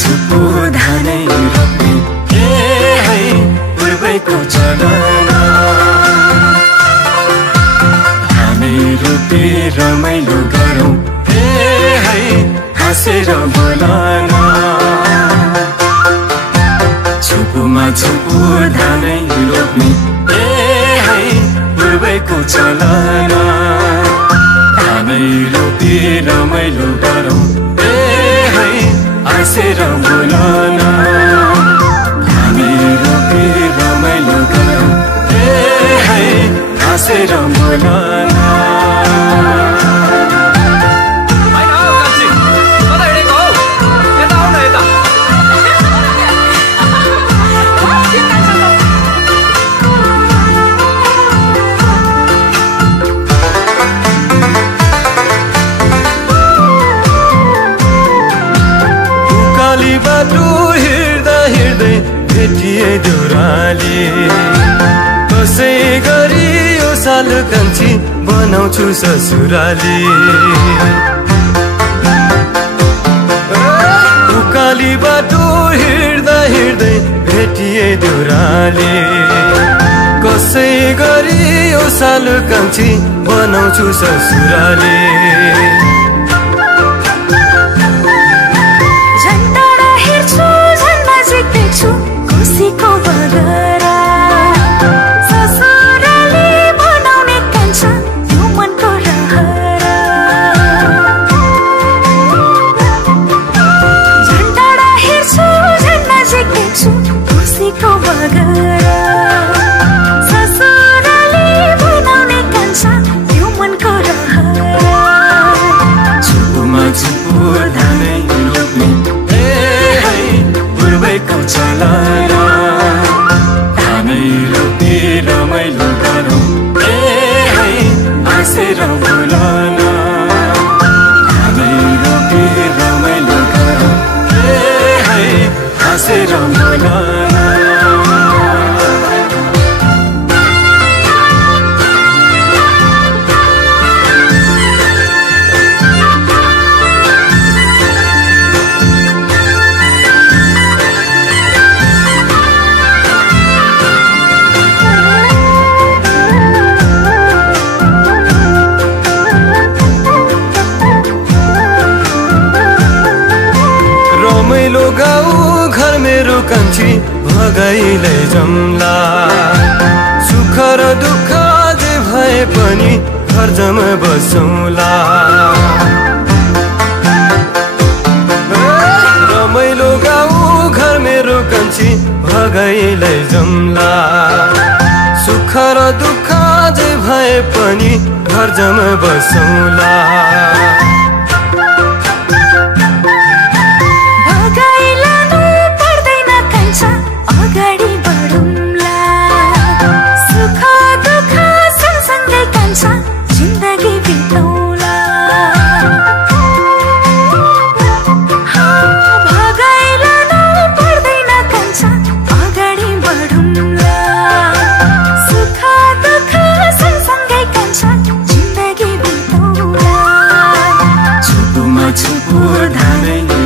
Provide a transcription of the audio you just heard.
छुपो धानै रोप्ने है पूर्वैको चलन धानै रोपे रमाइलो गरौँ है हाँसेर बोलन छुपोमा छुपो धानै रोप्ने है पूर्वैको चलन धानै रोपे रमाइलो गरौँ है हाँसेर बोलन धानै रोपे रमाइलो गरौँ है हाँसेर बोलन बाटो हिँड्दा हिँड्दै भेटिए देउराली कसै गरी यो साल कान्छी बनाउँछु ससुराली उकाली बाटो हिँड्दा हिँड्दै भेटिए देउराली कसै गरी यो साल कान्छी बनाउँछु ससुराली खुसीको बगरा ससुराली बनाउने कान्छा यो मनको रहरा झन् टाढा हेर्छु झन् नजिक देख्छु खुसीको बगरा ससुराली बनाउने कान्छा यो मनको रहरा छुपोमा छुपो धानै रोप्ने पूर्वैको चलन धानै रोपे रमाइलो गरौँ है हाँसेर बोलन धानै रोपे रमाइलो गरौँ है हाँसेर बोलन रमाइलो गाउँ घर मेरो कान्छी भगाइलै जम्ला सुख र दुःख जे भए पनि घर जमा बसौँला रमाइलो गाउँ घर मेरो कान्छी भगाइलै जम्ला सुख र दुःख जे भए पनि घर जमा बसौँला अगाडि बढौँला सुख दुःख सँगसँगै कान्छा जिन्दगी बिताउला भगाइलानु पर्दैन कान्छा अगाडि बढौँला सुख दुःख सँगसँगै कान्छा जिन्दगी बिताउला छुपोमा छुपो धानै